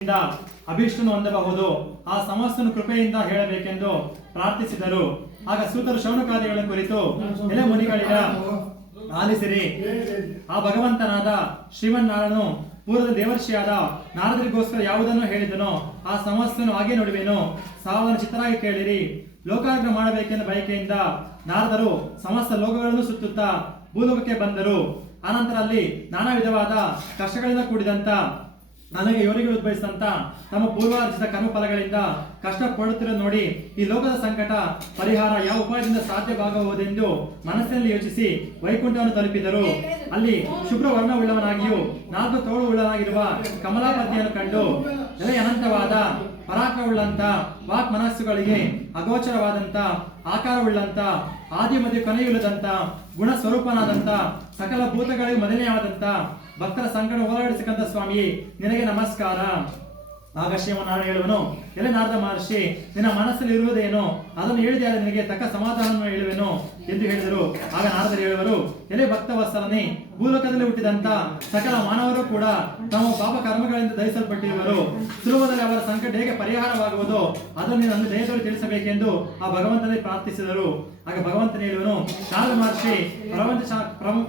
ಅಭಿಷ್ಟನ್ನು ಹೊಂದಬಹುದು. ಆ ಸಮಸ್ತನು ಕೃಪೆಯಿಂದ ಹೇಳಬೇಕೆಂದು ಪ್ರಾರ್ಥಿಸಿದರು. ಆಗ ಸೂತರು ಶೌನಕಾದಿಗಳ ಕುರಿತು, ಎಲೆ ಮುನಿಗಳಿರ ಆಲಿಸಿರಿ, ಆ ಭಗವಂತನಾದ ಶ್ರೀಮನ್ನಾರಾಯಣನು ಪೂರ್ವದ ದೇವರ್ಷಿಯಾದ ನಾರದರಿಗೋಸ್ಕರ ಯಾವುದನ್ನು ಹೇಳಿದನೋ ಆ ಸಮಸ್ತನು ಹಾಗೆ ನುಡಿವೆನು. ಸಾವಧಾನ ಚಿತ್ತರಾಗಿ ಕೇಳಿರಿ. ಲೋಕಾಗ್ರಹ ಮಾಡಬೇಕೆಂದ ಬಯಕೆಯಿಂದ ನಾರದರು ಸಮಸ್ತ ಲೋಕಗಳನ್ನು ಸುತ್ತುತ್ತಾ ಭೂಲೋಕಕ್ಕೆ ಬಂದರು. ಆನಂತರ ಅಲ್ಲಿ ನಾನಾ ವಿಧವಾದ ಕಷ್ಟಗಳಿಂದ ಕೂಡಿದಂತ ನನಗೆ ಇವರಿಗೆ ಉದ್ಭವಿಸಿದಂತ ತಮ್ಮ ಪೂರ್ವಾರ್ಜಿತ ಕರ್ಮಫಲಗಳಿಂದ ಕಷ್ಟ ಪಡುತ್ತಿರೋದು ನೋಡಿ ಈ ಲೋಕದ ಸಂಕಟ ಪರಿಹಾರ ಯಾವ ಉಪಾಯದಿಂದ ಸಾಧ್ಯವಾಗಬಹುದೆಂದು ಮನಸ್ಸಿನಲ್ಲಿ ಯೋಚಿಸಿ ವೈಕುಂಠವನ್ನು ತಲುಪಿದರು. ಅಲ್ಲಿ ಶುಭ್ರ ವರ್ಣವುಳ್ಳವನಾಗಿಯೂ 4 ತೋಳು ಉಳ್ಳವನಾಗಿರುವ ಕಮಲಾಪತಿಯನ್ನು ಕಂಡು ಎಲೆ ಅನಂತವಾದ ಪರಾಕ್ರಮವುಳ್ಳಂತ ವಾಕ್ ಮನಸ್ಸುಗಳಿಗೆ ಅಗೋಚರವಾದಂತ ಆಕಾರವುಳ್ಳಂತ ಆದಿಮದಿ ಕೊನೆಯುಳ್ಳದಂತ ಗುಣ ಸ್ವರೂಪನಾದಂತ ಸಕಲ ಭೂತಗಳಿಗೆ ಮೊದಲನೆಯಾದಂತ ಭಕ್ತರ ಸಂಕಟ ಹೋರಾಡಿಸಕಂತ ಸ್ವಾಮಿ ನಿನಗೆ ನಮಸ್ಕಾರ. ಆಗ ಶ್ರೀಮನ್ನಾರಾಯಣ ಹೇಳುವನು, ಎಲೆ ನಾರದ ಮಹರ್ಷಿ, ನಿನ್ನ ಮನಸ್ಸಲ್ಲಿ ಇರುವುದೇನೋ ಅದನ್ನು ಹೇಳಿದೆ, ಆದರೆ ನಿನಗೆ ತಕ್ಕ ಸಮಾಧಾನವನ್ನು ಹೇಳುವೆನು ಎಂದು ಹೇಳಿದರು. ಆಗ ನಾರದರು ಹೇಳುವರು, ಎಲೆ ಭಕ್ತವತ್ಸಲನೇ, ಭೂಲೋಕದಲ್ಲಿ ಹುಟ್ಟಿದಂತ ಸಕಲ ಮಾನವರು ಕೂಡ ತಮ್ಮ ಪಾಪ ಕರ್ಮಗಳಿಂದ ದಹಿಸಲ್ಪಟ್ಟಿರುವರು. ಸುಲಭದಲ್ಲಿ ಅವರ ಸಂಕಟ ಹೇಗೆ ಪರಿಹಾರವಾಗುವುದು ಅದನ್ನು ನನ್ನ ದಯದೊಳಗೆ ತಿಳಿಸಬೇಕೆಂದು ಆ ಭಗವಂತನೇ ಪ್ರಾರ್ಥಿಸಿದರು. ಆಗ ಭಗವಂತನೇ ಹೇಳುವನು, ನಾರದ ಮಹರ್ಷಿ,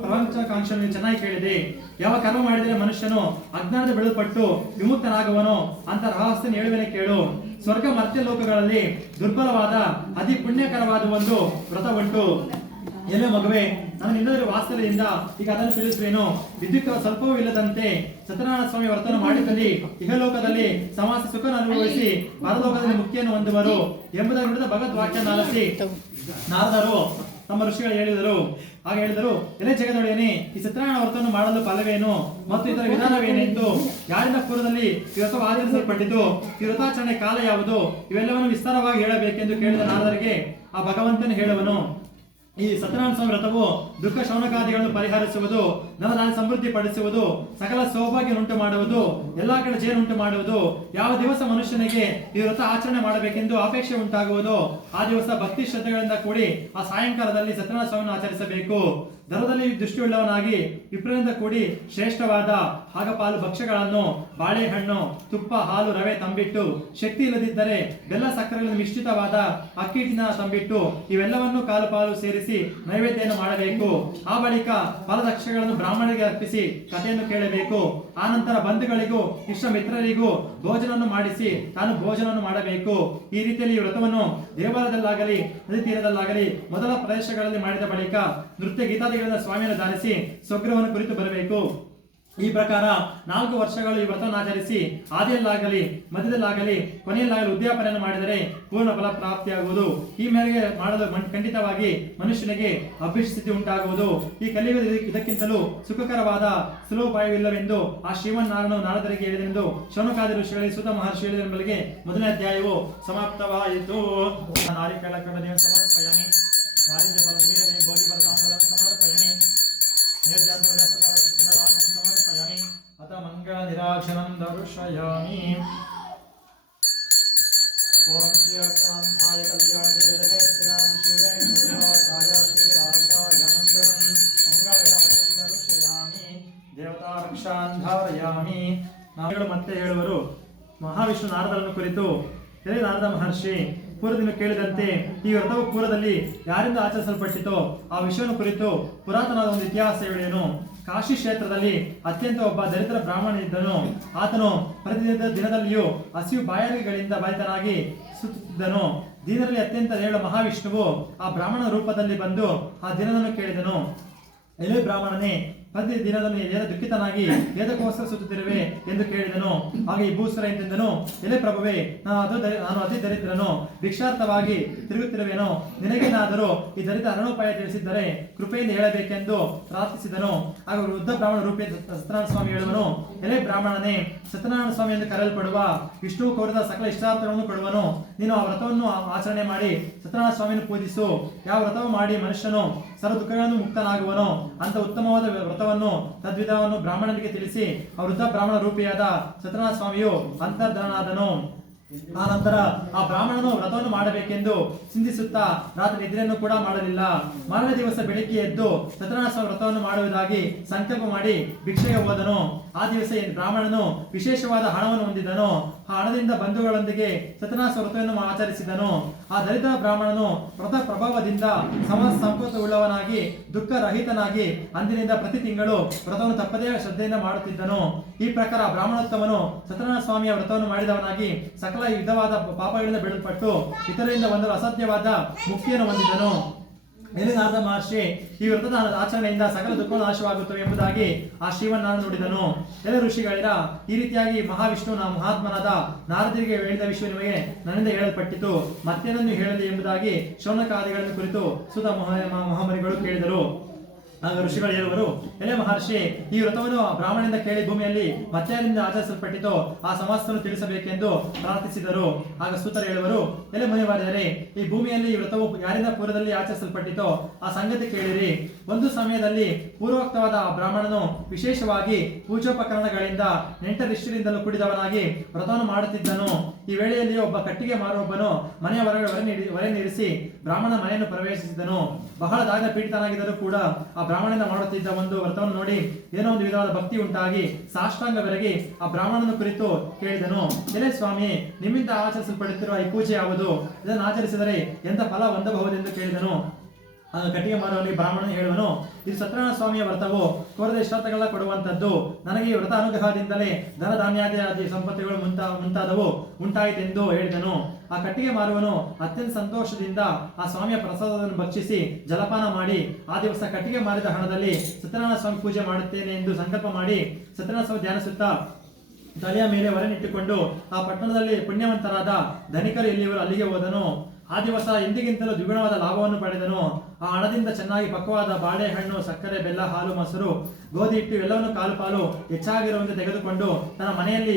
ಪ್ರಪಂಚಾಕಾಂಕ್ಷೆಯನ್ನು ಚೆನ್ನಾಗಿ ಕೇಳಿದೆ. ಯಾವ ಕರ್ಮ ಮಾಡಿದರೆ ಮನುಷ್ಯನು ಅಜ್ಞಾನದ ಬೆಳೆಪಟ್ಟು ವಿಮುಕ್ತನಾಗುವನು ಅಂತ ರಹಸ್ಯ ಹೇಳುವೆನೆ ಕೇಳು. ಸ್ವರ್ಗ ಮರ್ತ್ಯ ಲೋಕಗಳಲ್ಲಿ ದುರ್ಬಲವಾದ ಅತಿ ಪುಣ್ಯಕರವಾದ ಒಂದು ವ್ರತ ಉಂಟು. ಎಲ್ಲೇ ಮಗುವೆ, ನಾನು ನಿನ್ನದರ ವಾಸ್ತವ್ಯದಿಂದ ಈಗ ಅದನ್ನು ತಿಳಿಸುವೇನು. ವಿದ್ಯುತ್ ಸ್ವಲ್ಪವೂ ಇಲ್ಲದಂತೆ ಸತ್ಯನಾರಾಯಣ ಸ್ವಾಮಿ ವ್ರತವನ್ನು ಮಾಡಿದಲ್ಲಿ ಇಹಲೋಕದಲ್ಲಿ ಸಮಾಸ ಸುಖವನ್ನು ಅನುಭವಿಸಿ ಪರಲೋಕದಲ್ಲಿ ಮುಕ್ತಿಯನ್ನು ಹೊಂದುವರು ಎಂಬುದರ ವಿರುದ್ಧ ಭಗವದ್ವಾಕ್ಯವನ್ನು ಆಲಿಸಿ ನಾರದರು ತಮ್ಮ ಋಷಿಗಳು ಹೇಳಿದರು. ಆಗ ಹೇಳಿದರು, ಎಲೆ ಜಗದೊಡೆಯನೇ, ಈ ಸತ್ಯನಾರಾಯಣ ವ್ರತವನ್ನು ಮಾಡಲು ಫಲವೇನು ಮತ್ತು ಇದರ ವಿಧಾನವೇನೆಂದು ಯಾರಿಂದ ಪೂರ್ವದಲ್ಲಿ ಈ ವ್ರತವು ಆಚರಿಸಲ್ಪಟ್ಟಿತು, ಈ ವ್ರತಾಚರಣೆ ಕಾಲ ಯಾವುದು, ಇವೆಲ್ಲವನ್ನು ವಿಸ್ತಾರವಾಗಿ ಹೇಳಬೇಕೆಂದು ಕೇಳಿದ ನಾರದರಿಗೆ ಆ ಭಗವಂತನು ಹೇಳುವನು, ಈ ಸತ್ಯನಾರಾಯಣ ಸ್ವಾಮಿ ವ್ರತವು ದುಃಖ ಶೌನಕಾದಿಗಳನ್ನು ಪರಿಹರಿಸುವುದು, ನವದಾನ ಸಮೃದ್ಧಿ ಪಡಿಸುವುದು, ಸಕಲ ಸೌಭಾಗ್ಯ ಉಂಟು ಮಾಡುವುದು, ಎಲ್ಲಾ ಕಡೆ ಜೇನು ಉಂಟು ಮಾಡುವುದು. ಯಾವ ದಿವಸ ಮನುಷ್ಯನಿಗೆ ಈ ವ್ರತ ಆಚರಣೆ ಮಾಡಬೇಕೆಂದು ಅಪೇಕ್ಷೆ ಉಂಟಾಗುವುದು ಆ ದಿವಸ ಭಕ್ತಿ ಶ್ರದ್ಧೆಗಳಿಂದ ಕೂಡಿ ಆ ಸಾಯಂಕಾಲದಲ್ಲಿ ಸತ್ಯನಾರಾಯಣ ಸ್ವಾಮಿಯನ್ನು ಆಚರಿಸಬೇಕು. ದರದಲ್ಲಿ ದೃಷ್ಟಿಯುಳ್ಳವನಾಗಿ ವಿಪ್ರದಿಂದ ಕೂಡಿ ಶ್ರೇಷ್ಠವಾದ ಹಾಗಪಾಲು ಭಕ್ಷ್ಯಗಳನ್ನು, ಬಾಳೆಹಣ್ಣು, ತುಪ್ಪ, ಹಾಲು, ರವೆ ತಂಬಿಟ್ಟು, ಶಕ್ತಿ ಇಲ್ಲದಿದ್ದರೆ ಬೆಲ್ಲ ಸಕ್ಕರೆಗಳಿಂದ ಮಿಶ್ರಿತವಾದ ಅಕ್ಕಿಟ್ಟಿನ ತಂಬಿಟ್ಟು ಇವೆಲ್ಲವನ್ನು ಕಾಲು ಪಾಲು ಸೇರಿಸಿ ನೈವೇದ್ಯವನ್ನು ಮಾಡಬೇಕು. ಆ ಬಳಿಕ ಫಲದಕ್ಷಗಳನ್ನು ಬ್ರಾಹ್ಮಣರಿಗೆ ಅರ್ಪಿಸಿ ಕಥೆಯನ್ನು ಕೇಳಬೇಕು. ಆನಂತರ ಬಂಧುಗಳಿಗೂ ಇಷ್ಟ ಮಿತ್ರರಿಗೂ ಭೋಜನವನ್ನು ಮಾಡಿಸಿ ತಾನು ಭೋಜನವನ್ನು ಮಾಡಬೇಕು. ಈ ರೀತಿಯಲ್ಲಿ ಈ ವ್ರತವನ್ನು ದೇವಾಲಯದಲ್ಲಾಗಲಿ ನದಿ ತೀರದಲ್ಲಾಗಲಿ ಮೊದಲ ಪ್ರದೇಶಗಳಲ್ಲಿ ಮಾಡಿದ ಬಳಿಕ ನೃತ್ಯ ಗೀತಾದಿಗಳಿಂದ ಸ್ವಾಮಿಯನ್ನು ಧಾರಿಸಿ ಸ್ವಗೃಹವನ್ನು ಕುರಿತು ಬರಬೇಕು. ಈ ಪ್ರಕಾರ 4 ವರ್ಷಗಳು ಈ ವ್ರತವನ್ನು ಆಚರಿಸಿ ಆದಿಯಲ್ಲಾಗಲಿ ಮಧ್ಯದಲ್ಲಾಗಲಿ ಕೊನೆಯಲ್ಲಾಗಲಿ ಉದ್ಯಾಪನೆಯನ್ನು ಮಾಡಿದರೆ ಪೂರ್ಣ ಫಲ ಪ್ರಾಪ್ತಿಯಾಗುವುದು. ಈ ಮೇರೆಗೆ ಮಾಡಲು ಖಂಡಿತವಾಗಿ ಮನುಷ್ಯನಿಗೆ ಅಭಿಸ್ಥಿತಿ ಉಂಟಾಗುವುದು. ಈ ಕಲಿಯುಗ ಇದಕ್ಕಿಂತಲೂ ಸುಖಕರವಾದ ಸುಲಭೋಪಾಯವಿಲ್ಲವೆಂದು ಆ ಶ್ರೀಮನ್ನಾರಾಯಣನು ನಾರದರಿಗೆ ಹೇಳಿದೆಂದು ಶೌನಕಾದಿ ಋಷಿಗಳಿಗೆ ಸೂತ ಮಹರ್ಷಿ ಹೇಳಿದೆಂಬಲ್ಲಿಗೆ 1ನೇ ಅಧ್ಯಾಯವು ಸಮಾಪ್ತವಾಯಿತು. ಸಮರ್ಪಯಾಮಿ ನಾರಿದ್ಯ ಫಲ ನಿವೇದನೆ ಭೋಗಿ ಬರತಾಂಬಲಂ ಸಮರ್ಪಯಾಮಿ ಸಮರ್ಪಯಾಮಿ ಅತ ಮಂಗಳ ನಿರಾಕ್ಷಣಂ ದರ್ಶಯಾಮಿ. ಓಂ ಶ್ರೀ ಅಕ್ರಾಂತಾಯ ಕಲ್ಯಾಣದೇವದೇವತೆನಾಂ ಶ್ರೀವೇಂದ್ರನಿವಾಸಾಯ ಶ್ರೀನಿವಾಸಾಯ ಮಂಗಳಂ ಮಂಗಳ ನಿರಾಕ್ಷಣಂ ದರ್ಶಯಾಮಿ ದೇವತಾ ರಕ್ಷಾನ್ ಧಾರಯಾಮಿ. ನಾವುಗಳು ಮತ್ತೆ ಹೇಳುವರು, ಮಹಾವಿಷ್ಣು ನಾರದರನ್ನು ಕುರಿತು, ಎಲೆ ನಾರದ ಮಹರ್ಷಿ, ಪೂರ್ವದಿಂದ ಕೇಳಿದಂತೆ ಈ ವ್ರತವು ಪೂರ್ವದಲ್ಲಿ ಯಾರಿಂದ ಆಚರಿಸಲ್ಪಟ್ಟಿತೋ ಆ ವಿಷಯವನ್ನು ಕುರಿತು ಪುರಾತನವಾದ ಒಂದು ಇತಿಹಾಸ ಹೇಳುವೆನು. ಕಾಶಿ ಕ್ಷೇತ್ರದಲ್ಲಿ ಅತ್ಯಂತ ಒಬ್ಬ ದರಿದ್ರ ಬ್ರಾಹ್ಮಣ ಇದ್ದನು. ಆತನು ಪ್ರತಿದಿನದ ದಿನದಲ್ಲಿಯೂ ಹಸಿವು ಬಾಯಾರಿಕೆಗಳಿಂದ ಬಾಧಿತನಾಗಿ ಸುತ್ತುತ್ತಿದ್ದನು. ದಿನದಲ್ಲಿ ಅತ್ಯಂತ ಹೇಳುವ ಮಹಾವಿಷ್ಣುವು ಆ ಬ್ರಾಹ್ಮಣ ರೂಪದಲ್ಲಿ ಬಂದು ಆ ದಿನವನ್ನು ಕೇಳಿದನು. ಎಲೆ ಬ್ರಾಹ್ಮಣನೇ, ಪ್ರತಿ ದಿನದಲ್ಲಿ ದುಃಖಿತನಾಗಿ ಏದಕ್ಕೋಸ್ಕರ ಸುತ್ತುತ್ತಿರುವೆ ಎಂದು ಕೇಳಿದನು. ಹಾಗೆ ಈ ಭೂಸ್ವರ ಎಂತೆಂದನು, ಎಲೆ ಪ್ರಭುವೆ, ನಾನು ಅತಿ ದರಿದ್ರನು, ಭಿಕ್ಷಾರ್ಥವಾಗಿ ತಿರುಗುತ್ತಿರುವೆನು. ನಿನಗೇನಾದರೂ ಈ ದರಿದ್ರ ಅರಣೋಪಾಯ ತಿಳಿಸಿದ್ದರೆ ಕೃಪೆಯಿಂದ ಹೇಳಬೇಕೆಂದು ಪ್ರಾರ್ಥಿಸಿದನು. ಆಗ ವೃದ್ಧ ಬ್ರಾಹ್ಮಣ ರೂಪಿ ಸತ್ಯನಾರಾಯಣ ಸ್ವಾಮಿ ಹೇಳುವನು, ಎಲೆ ಬ್ರಾಹ್ಮಣನೇ, ಸತ್ಯನಾರಾಯಣ ಸ್ವಾಮಿ ಎಂದು ಕರೆಯಲ್ಪಡುವ ವಿಷ್ಣು ಕೋರಿದ ಸಕಲ ಇಷ್ಟಾರ್ಥಗಳನ್ನು ಕೊಡುವನು. ನೀನು ಆ ವ್ರತವನ್ನು ಆಚರಣೆ ಮಾಡಿ ಸತ್ಯನಾರಾಯಣ ಸ್ವಾಮಿಯನ್ನು ಪೂಜಿಸು. ಯಾವ ವ್ರತವು ಮಾಡಿ ಮನುಷ್ಯನು ಸರ್ವ ದುಃಖಗಳನ್ನು ಮುಕ್ತನಾಗುವನು ಅಂತ ಉತ್ತಮವಾದ ವ್ರತವನ್ನು ತದ್ವಿಧವನ್ನು ಬ್ರಾಹ್ಮಣನಿಗೆ ತಿಳಿಸಿ ಆ ವೃದ್ಧ ಬ್ರಾಹ್ಮಣ ರೂಪಿಯಾದ ಸತ್ಯನಾರಾಯಣ ಸ್ವಾಮಿಯು ಅಂತರ್ಧನಾದನು. ಆ ನಂತರ ಆ ಬ್ರಾಹ್ಮಣನು ವ್ರತವನ್ನು ಮಾಡಬೇಕೆಂದು ಚಿಂತಿಸುತ್ತಾ ರಾತ್ರಿ ನಿದ್ರೆಯನ್ನು ಕೂಡ ಮಾಡಲಿಲ್ಲ. ಮಾರನೇ ದಿವಸ ಬೆಳಿಗ್ಗೆ ಎದ್ದು ಸತ್ಯನಾರಾಯಣ ಸ್ವಾಮಿ ವ್ರತವನ್ನು ಮಾಡುವುದಾಗಿ ಸಂಕಲ್ಪ ಮಾಡಿ ಭಿಕ್ಷೆಗೆ ಹೋದನು. ಆ ದಿವಸ ಬ್ರಾಹ್ಮಣನು ವಿಶೇಷವಾದ ಹಣವನ್ನು ಹೊಂದಿದನು. ಆ ಹಣದಿಂದ ಬಂಧುಗಳೊಂದಿಗೆ ಸತ್ಯನಾರಾಯಣ ಸ್ವಾಮಿ ವ್ರತವನ್ನು ಆಚರಿಸಿದನು. ಆ ದಲಿತ ಬ್ರಾಹ್ಮಣನು ವ್ರತ ಪ್ರಭಾವದಿಂದ ಸಂಪತ್ತು ಉಳ್ಳವನಾಗಿ ದುಃಖ ರಹಿತನಾಗಿ ಅಂದಿನಿಂದ ಪ್ರತಿ ತಿಂಗಳು ವ್ರತವನ್ನು ತಪ್ಪದೇ ಶ್ರದ್ಧೆಯಿಂದ ಮಾಡುತ್ತಿದ್ದನು. ಈ ಪ್ರಕಾರ ಬ್ರಾಹ್ಮಣೋತ್ತಮನು ಸತ್ಯನಾರಾಯಣ ಸ್ವಾಮಿಯ ವ್ರತವನ್ನು ಮಾಡಿದವನಾಗಿ ಸಕಲ ವಿಧವಾದ ಪಾಪಗಳಿಂದ ಬಿಡಲ್ಪಟ್ಟು ಇತರರಿಂದ ಹೊಂದಲು ಅಸಾಧ್ಯವಾದ ಮುಕ್ತಿಯನ್ನು ಹೊಂದಿದನು. ನಾರದ ಮಹರ್ಷಿ ಈ ವ್ರತದ ಆಚರಣೆಯಿಂದ ಸಕಲ ದುಃಖ ನಾಶವಾಗುತ್ತವೆ ಎಂಬುದಾಗಿ ಆ ಶ್ರೀವನ್ನಾರಾಯಣ ನುಡಿದನು. ಋಷಿಗಳಿರ ಈ ರೀತಿಯಾಗಿ ಮಹಾವಿಷ್ಣುವಿನ ಮಹಾತ್ಮನಾದ ನಾರದರಿಗೆ ಹೇಳಿದ ವಿಷಯ ನಿಮಗೆ ನನ್ನಿಂದ ಹೇಳಲ್ಪಟ್ಟಿತು, ಮತ್ತೇನನ್ನು ಹೇಳಲಿ ಎಂಬುದಾಗಿ ಶೌನಕಾದಿಗಳನ್ನು ಕುರಿತು ಸುತ ಮಹಾಮನಿಗಳು ಕೇಳಿದರು. ಆಗ ಋಷಿಗಳು ಹೇಳುವರು, ಮಹರ್ಷಿ, ಈ ವ್ರತವನ್ನು ಬ್ರಾಹ್ಮಣರಿಂದ ಕೇಳಿ ಭೂಮಿಯಲ್ಲಿ ಮತ್ಯಾರಿಂದ ಆಚರಿಸಲ್ಪಟ್ಟಿತು ಆ ಸಮಸ್ತವನ್ನು ತಿಳಿಸಬೇಕೆಂದು ಪ್ರಾರ್ಥಿಸಿದರು. ಆಗ ಸೂತರು ಹೇಳುವರು, ಮುನಿವರರೇ, ಈ ಭೂಮಿಯಲ್ಲಿ ಈ ವ್ರತವು ಯಾರಿಂದ ಪೂರ್ವದಲ್ಲಿ ಆಚರಿಸಲ್ಪಟ್ಟಿತೋ ಆ ಸಂಗತಿ ಕೇಳಿರಿ. ಒಂದು ಸಮಯದಲ್ಲಿ ಪೂರ್ವೋಕ್ತವಾದ ಬ್ರಾಹ್ಮಣನು ವಿಶೇಷವಾಗಿ ಪೂಜೋಪಕರಣಗಳಿಂದ ನೆಂಟರಿಷ್ಟರಿಂದಲೂ ಕೂಡಿದವನಾಗಿ ವ್ರತವನ್ನು ಮಾಡುತ್ತಿದ್ದನು. ಈ ವೇಳೆಯಲ್ಲಿ ಒಬ್ಬ ಕಟ್ಟಿಗೆ ಮಾರುವೊಬ್ಬನು ಮನೆಯ ಹೊರಗಡೆ ಹೊರೆ ನೀರಿಸಿ ಬ್ರಾಹ್ಮಣ ಮನೆಯನ್ನು ಪ್ರವೇಶಿಸಿದನು. ಬಹಳ ದಾನ ಪೀಡಿತನಾಗಿದ್ದರೂ ಕೂಡ ಆ ಬ್ರಾಹ್ಮಣನ ಮಾಡುತ್ತಿದ್ದ ಒಂದು ವ್ರತವನ್ನು ನೋಡಿ ಏನೋ ಒಂದು ವಿಧವಾದ ಭಕ್ತಿ ಉಂಟಾಗಿ ಸಾಷ್ಟಾಂಗ ಬೆರಗಿ ಆ ಬ್ರಾಹ್ಮಣನ ಕುರಿತು ಕೇಳಿದನು, ಸ್ವಾಮಿ, ನಿಮ್ಮಿಂದ ಆಚರಿಸಲ್ಪಡುತ್ತಿರುವ ಈ ಪೂಜೆ ಯಾವುದು? ಇದನ್ನು ಆಚರಿಸಿದರೆ ಎಂತ ಫಲ ಹೊಂದಬಹುದೆಂದು ಕೇಳಿದನು. ಕಟ್ಟಿಗೆ ಮಾರುವಲ್ಲಿ ಬ್ರಾಹ್ಮಣನು ಹೇಳುವನು, ಇದು ಸತ್ಯನಾರಾಯಣ ಸ್ವಾಮಿಯ ವ್ರತವು ಕೋರದ ಇಷ್ಟಾರ್ಥಗಳ ಕೊಡುವಂತದ್ದು. ನನಗೆ ಈ ವ್ರತ ಅನುಗ್ರಹದಿಂದಲೇ ಧನ ಧಾನ್ಯಾದಿ ಸಂಪತ್ತುಗಳು ಮುಂತಾದವು ಉಂಟಾಯಿತೆಂದು ಹೇಳಿದನು. ಆ ಕಟ್ಟಿಗೆ ಮಾರುವನು ಅತ್ಯಂತ ಸಂತೋಷದಿಂದ ಆ ಸ್ವಾಮಿಯ ಪ್ರಸಾದವನ್ನು ಭಕ್ಷಿಸಿ ಜಲಪಾನ ಮಾಡಿ ಆ ದಿವಸ ಕಟ್ಟಿಗೆ ಮಾರಿದ ಹಣದಲ್ಲಿ ಸತ್ಯನಾರಾಯಣ ಸ್ವಾಮಿ ಪೂಜೆ ಮಾಡುತ್ತೇನೆ ಎಂದು ಸಂಕಲ್ಪ ಮಾಡಿ ಸತ್ಯನಾರಾಯಣ ಸ್ವಾಮಿ ಧ್ಯಾನಿಸುತ್ತಾ ತಲೆಯ ಮೇಲೆ ಹೊರನಿಟ್ಟುಕೊಂಡು ಆ ಪಟ್ಟಣದಲ್ಲಿ ಪುಣ್ಯವಂತರಾದ ಧನಿಕರು ಎಲ್ಲಿಯವರು ಅಲ್ಲಿಗೆ ಹೋದನು. ಆ ದಿವಸ ಎಂದಿಗಿಂತಲೂ ದ್ವಿಗುಣವಾದ ಲಾಭವನ್ನು ಪಡೆದನು. ಆ ಹಣದಿಂದ ಚೆನ್ನಾಗಿ ಪಕ್ವವಾದ ಬಾಳೆಹಣ್ಣು, ಸಕ್ಕರೆ, ಬೆಲ್ಲ, ಹಾಲು, ಮೊಸರು, ಗೋಧಿ ಹಿಟ್ಟು ಎಲ್ಲವನ್ನು ಕಾಲು ಪಾಲು ಹೆಚ್ಚಾಗಿರುವಂತೆ ತೆಗೆದುಕೊಂಡು ತನ್ನ ಮನೆಯಲ್ಲಿ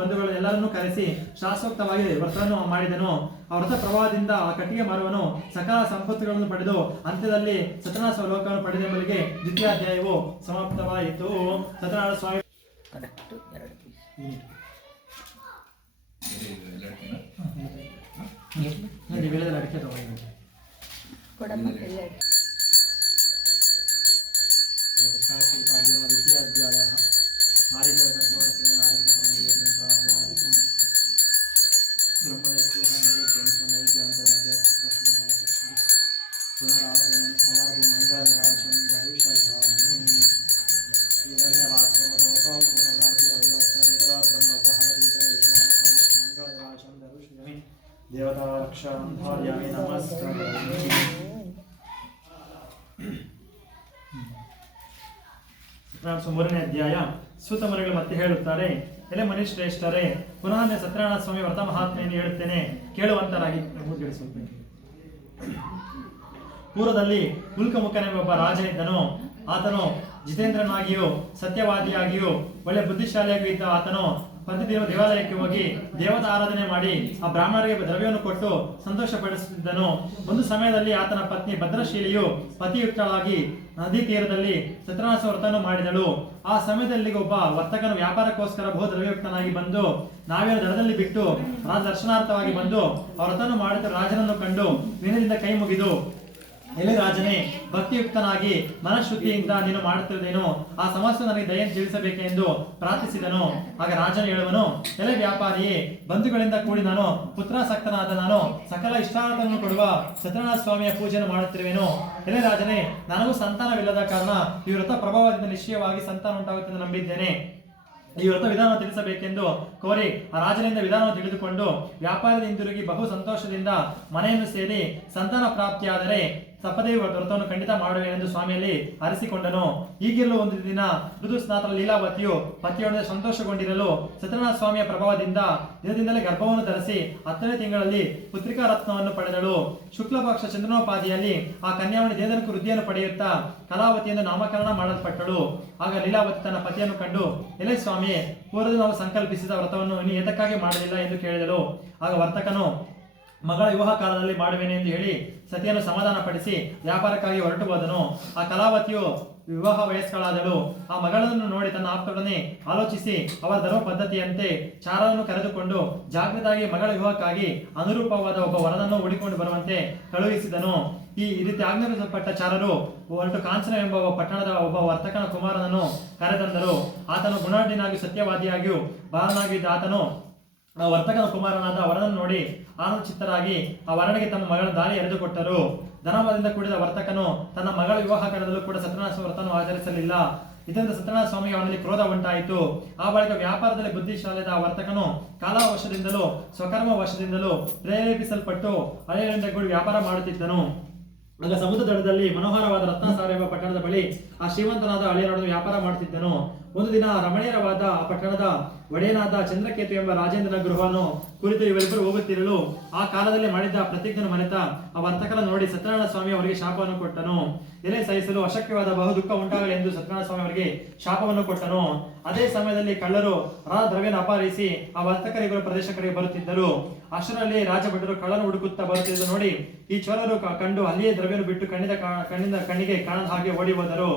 ಬಂಧುಗಳು ಎಲ್ಲರನ್ನೂ ಕರೆಸಿ ಶಾಸ್ತ್ರೋಕ್ತವಾಗಿ ವ್ರತವನ್ನು ಮಾಡಿದನು. ಆ ವ್ರತ ಪ್ರಭಾವದಿಂದ ಆ ಕಟ್ಟಿಗೆ ಮಾರುವನು ಸಕಲ ಸಂಪತ್ತುಗಳನ್ನು ಪಡೆದು ಅಂತ್ಯದಲ್ಲಿ ಸತ್ಯನಾರಾಯಣ ಸ್ವಾಮಿ ಲೋಕವನ್ನು ಪಡೆದೆಂಬುದಕ್ಕೆ ದ್ವಿತೀಯ ಅಧ್ಯಾಯವು ಸಮಾಪ್ತವಾಯಿತು. ಸತ್ಯನಾರಾಯಣ ಸ್ವಾಮಿ ವೇದದಲ್ಲಿ ಅಡಿಕೆ ತಗೊಂಡು ದ್ವಿತೀಯ ಅಧ್ಯಾಯ ದೇವತಾಕ್ಷಾಂಧಾರ್ಯಾಮಿ ನಮಸ್ಕಾರಾಮಿ. ಮೂರನೇ ಅಧ್ಯಾಯ. ಸೂತ ಮುನಿಗಳು ಮತ್ತೆ ಹೇಳುತ್ತಾರೆ, ಮನುಶ್ರೇಷ್ಠರೇ, ಪುನಃ ಸತ್ಯನಾರಾಯಣ ಸ್ವಾಮಿ ವ್ರತ ಮಹಾತ್ಮೆಯನ್ನು ಹೇಳುತ್ತೇನೆ, ಕೇಳುವಂತರಾಗಿ. ಪೂರ್ವದಲ್ಲಿ ಉಲ್ಕಮುಖನೆಂಬ ಒಬ್ಬ ರಾಜನಿದ್ದನು. ಆತನು ಜಿತೇಂದ್ರನಾಗಿಯೂ ಸತ್ಯವಾದಿಯಾಗಿಯೂ ಒಳ್ಳೆ ಬುದ್ಧಿಶಾಲಿಯಾಗಿಯೂ ಇದ್ದ ಆತನು ಪ್ರತಿದಿನ ದೇವಾಲಯಕ್ಕೆ ಹೋಗಿ ದೇವತಾ ಆರಾಧನೆ ಮಾಡಿ ಆ ಬ್ರಾಹ್ಮಣರಿಗೆ ದ್ರವ್ಯವನ್ನು ಕೊಟ್ಟು ಸಂತೋಷಪಡಿಸುತ್ತಿದ್ದನು. ಒಂದು ಸಮಯದಲ್ಲಿ ಆತನ ಪತ್ನಿ ಭದ್ರಶೀಲಿಯು ಪತಿಯುಕ್ತಳಾಗಿ ನದಿ ತೀರದಲ್ಲಿ ಸತ್ಯನಾರಾಯಣ ವ್ರತವನ್ನು ಮಾಡಿದಳು. ಆ ಸಮಯದಲ್ಲಿ ಒಬ್ಬ ವರ್ತಕನು ವ್ಯಾಪಾರಕ್ಕೋಸ್ಕರ ಬಹು ದ್ರವ್ಯಯುಕ್ತನಾಗಿ ಬಂದು ನಾವೇನು ದಡದಲ್ಲಿ ಬಿಟ್ಟು ರಾಜ ದರ್ಶನಾರ್ಥವಾಗಿ ಬಂದು ಆ ವ್ರತವನ್ನು ಮಾಡುತ್ತಿರುವ ರಾಜನನ್ನು ಕಂಡು ವಿನಯದಿಂದ ಕೈ ಮುಗಿದು, ರಾಜನೇ, ಭಕ್ತಿಯುಕ್ತನಾಗಿ ಮನಃಶುದ್ಧಿಯಿಂದ ನೀನು ಮಾಡುತ್ತಿರುವುದೇನು? ಆ ಸಮಸ್ಯೆ ನನಗೆ ದಯ ತಿಳಿಸಬೇಕೆಂದು ಪ್ರಾರ್ಥಿಸಿದನು. ಆಗ ರಾಜನು ಹೇಳುವನು, ವ್ಯಾಪಾರಿಯೇ, ಬಂಧುಗಳಿಂದ ಕೂಡಿ ನಾನು ಪುತ್ರಾಸಕ್ತನಾದ ನಾನು ಸಕಲ ಇಷ್ಟಾರ್ಥವನ್ನು ಕೊಡುವ ಸತ್ಯನಾರಾಯಣ ಸ್ವಾಮಿಯ ಪೂಜೆಯನ್ನು ಮಾಡುತ್ತಿರುವೆನು. ರಾಜನೇ, ನನಗೂ ಸಂತಾನವಿಲ್ಲದ ಕಾರಣ ಈ ವ್ರತ ಪ್ರಭಾವದಿಂದ ನಿಶ್ಚಯವಾಗಿ ಸಂತಾನ ಉಂಟಾಗುತ್ತದೆ ನಂಬಿದ್ದೇನೆ. ಈ ವ್ರತ ವಿಧಾನ ತಿಳಿಸಬೇಕೆಂದು ಕೋರಿ ಆ ರಾಜನಿಂದ ವಿಧಾನವನ್ನು ತಿಳಿದುಕೊಂಡು ವ್ಯಾಪಾರದ ಹಿಂದಿರುಗಿ ಬಹು ಸಂತೋಷದಿಂದ ಮನೆಯನ್ನು ಸೇರಿ ಸಂತಾನ ಪ್ರಾಪ್ತಿಯಾದರೆ ತಪ್ಪದೇ ವ್ರತವನ್ನು ಖಂಡಿತ ಮಾಡುವೆನೆಂದು ಸ್ವಾಮಿಯಲ್ಲಿ ಅರಸಿಕೊಂಡನು. ಈಗಿರಲು ಒಂದು ದಿನ ಋತುಸ್ನಾತರ ಲೀಲಾವತಿಯು ಪತಿಯೊಡನೆ ಸಂತೋಷಗೊಂಡಿರಲು ಸತ್ಯನಾರಾಯಣ ಸ್ವಾಮಿಯ ಪ್ರಭಾವದಿಂದ ದಿನದಿಂದಲೇ ಗರ್ಭವನ್ನು ಧರಿಸಿ 10ನೇ ತಿಂಗಳಲ್ಲಿ ಪುತ್ರಿಕಾ ರತ್ನವನ್ನು ಪಡೆದಳು. ಶುಕ್ಲ ಪಕ್ಷ ಚಂದ್ರನೋಪಾದಿಯಲ್ಲಿ ಆ ಕನ್ಯಾವಣಿ ದೇದನಕ್ಕೂ ವೃದ್ಧಿಯನ್ನು ಪಡೆಯುತ್ತಾ ಕಲಾವತಿಯನ್ನು ನಾಮಕರಣ ಮಾಡಲ್ಪಟ್ಟಳು. ಆಗ ಲೀಲಾವತಿ ತನ್ನ ಪತಿಯನ್ನು ಕಂಡು, ಸ್ವಾಮಿ, ಪೂರ್ವದಲ್ಲಿ ನಾವು ಸಂಕಲ್ಪಿಸಿದ ವ್ರತವನ್ನು ನೀನು ಏತಕ್ಕಾಗಿ ಮಾಡಲಿಲ್ಲ ಎಂದು ಕೇಳಿದಳು. ಆಗ ವರ್ತಕನು ಮಗಳ ವಿವಾಹ ಕಾಲದಲ್ಲಿ ಮಾಡುವೆನೆ ಎಂದು ಹೇಳಿ ಸತಿಯನ್ನು ಸಮಾಧಾನಪಡಿಸಿ ವ್ಯಾಪಾರಕ್ಕಾಗಿ ಹೊರಟು ಹೋದನು. ಆ ಕಲಾವತಿಯು ವಿವಾಹ ವಯಸ್ಕಳಾದಳು. ಆ ಮಗಳನ್ನು ನೋಡಿ ತನ್ನ ಆಪ್ತರೊಡನೆ ಆಲೋಚಿಸಿ ಅವರ ಧರ್ಮ ಪದ್ಧತಿಯಂತೆ ಚಾರನನ್ನು ಕರೆದುಕೊಂಡು ಜಾಗೃತಾಗಿ ಮಗಳ ವಿವಾಹಕ್ಕಾಗಿ ಅನುರೂಪವಾದ ಒಬ್ಬ ವರನನ್ನು ಹುಡಿಕೊಂಡು ಬರುವಂತೆ ಕಳುಹಿಸಿದನು. ಈ ರೀತಿ ಆಜ್ಞಾಪಿಸಲ್ಪಟ್ಟ ಚಾರರು ಹೊರಟು ಕಾಂಚನ ಎಂಬ ಪಟ್ಟಣದ ಒಬ್ಬ ವರ್ತಕನ ಕುಮಾರನನ್ನು ಕರೆತಂದರು. ಆತನು ಗುಣಾಢ್ಯನಾಗಿ ಸತ್ಯವಾದಿಯಾಗಿಯೂ ಬಾರನಾಗಿದ್ದ ಆತನು ಆ ವರ್ತಕನ ಕುಮಾರನಾದ ವರನನ್ನು ನೋಡಿ ಆನಂದ ಚಿತ್ತರಾಗಿ ಆ ವರನಿಗೆ ತಮ್ಮ ಮಗಳ ದಾರಿ ಎರೆದುಕೊಟ್ಟರು. ಧನಬಲದಿಂದ ಕೂಡಿದ ವರ್ತಕನು ತನ್ನ ಮಗಳ ವಿವಾಹ ಕಾಲದಲ್ಲೂ ಕೂಡ ಸತ್ಯನಾರಾಯಣ ವ್ರತವನ್ನು ಆಚರಿಸಲಿಲ್ಲ. ಇದರಿಂದ ಸತ್ಯನಾರಾಯಣ ಸ್ವಾಮಿಗೆ ಅವನಲ್ಲಿ ಕ್ರೋಧ ಉಂಟಾಯಿತು. ಆ ಬಳಿಕ ವ್ಯಾಪಾರದಲ್ಲಿ ಬುದ್ಧಿಶಾಲಿಯಾದ ಆ ವರ್ತಕನು ಕಾಲಾವಶದಿಂದಲೂ ಸ್ವಕರ್ಮ ವಶದಿಂದಲೂ ಪ್ರೇರೇಪಿಸಲ್ಪಟ್ಟು ಹಳೆಯರಿಂದ ಕೂಡಿ ವ್ಯಾಪಾರ ಮಾಡುತ್ತಿದ್ದನು. ಆಗ ಸಮುದ್ರ ದಡದಲ್ಲಿ ಮನೋಹರವಾದ ರತ್ನಸಾರ ಎಂಬ ಪಟ್ಟಣದ ಬಳಿ ಆ ಶ್ರೀಮಂತನಾದ ಹಳೆಯರೊಡನೆ ವ್ಯಾಪಾರ ಮಾಡುತ್ತಿದ್ದನು. ಒಂದು ದಿನ ರಮಣೀಯರವಾದ ಆ ಪಟ್ಟಣದ ಒಡೆಯನಾದ ಚಂದ್ರಕೇತು ಎಂಬ ರಾಜೇಂದ್ರನ ಗೃಹವನ್ನು ಕುರಿತು ಇವರಿಬ್ಬರು ಹೋಗುತ್ತಿರಲು ಆ ಕಾಲದಲ್ಲಿ ಮಾಡಿದ್ದ ಪ್ರತಿಜ್ಞನ ಮರೆತ ಆ ವರ್ತಕನ ನೋಡಿ ಸತ್ಯನಾರಾಯಣ ಸ್ವಾಮಿ ಅವರಿಗೆ ಶಾಪವನ್ನು ಕೊಟ್ಟನು. ಎಲೆ ಸಹಿಸಲು ಅಶಕ್ಯವಾದ ಬಹು ದುಃಖ ಉಂಟಾಗಲಿ ಎಂದು ಸತ್ಯನಾರಾಯಣ ಸ್ವಾಮಿ ಅವರಿಗೆ ಶಾಪವನ್ನು ಕೊಟ್ಟನು. ಅದೇ ಸಮಯದಲ್ಲಿ ಕಳ್ಳರು ದ್ರವ್ಯನ ಅಪಹರಿಸಿ ಆ ವರ್ತಕರಿಬ್ಬರು ಪ್ರದೇಶ ಕಡೆಗೆ ಬರುತ್ತಿದ್ದರು. ಅಷ್ಟರಲ್ಲಿ ರಾಜಭಟರು ಕಳ್ಳನು ಹುಡುಕುತ್ತಾ ಬರುತ್ತಿದ್ದು ನೋಡಿ ಈ ಚೋರರು ಕಂಡು ಅಲ್ಲಿಯೇ ದ್ರವ್ಯನು ಬಿಟ್ಟು ಕಣ್ಣಿಗೆ ಕಾಣದ ಹಾಗೆ ಓಡಿ ಹೋದರು.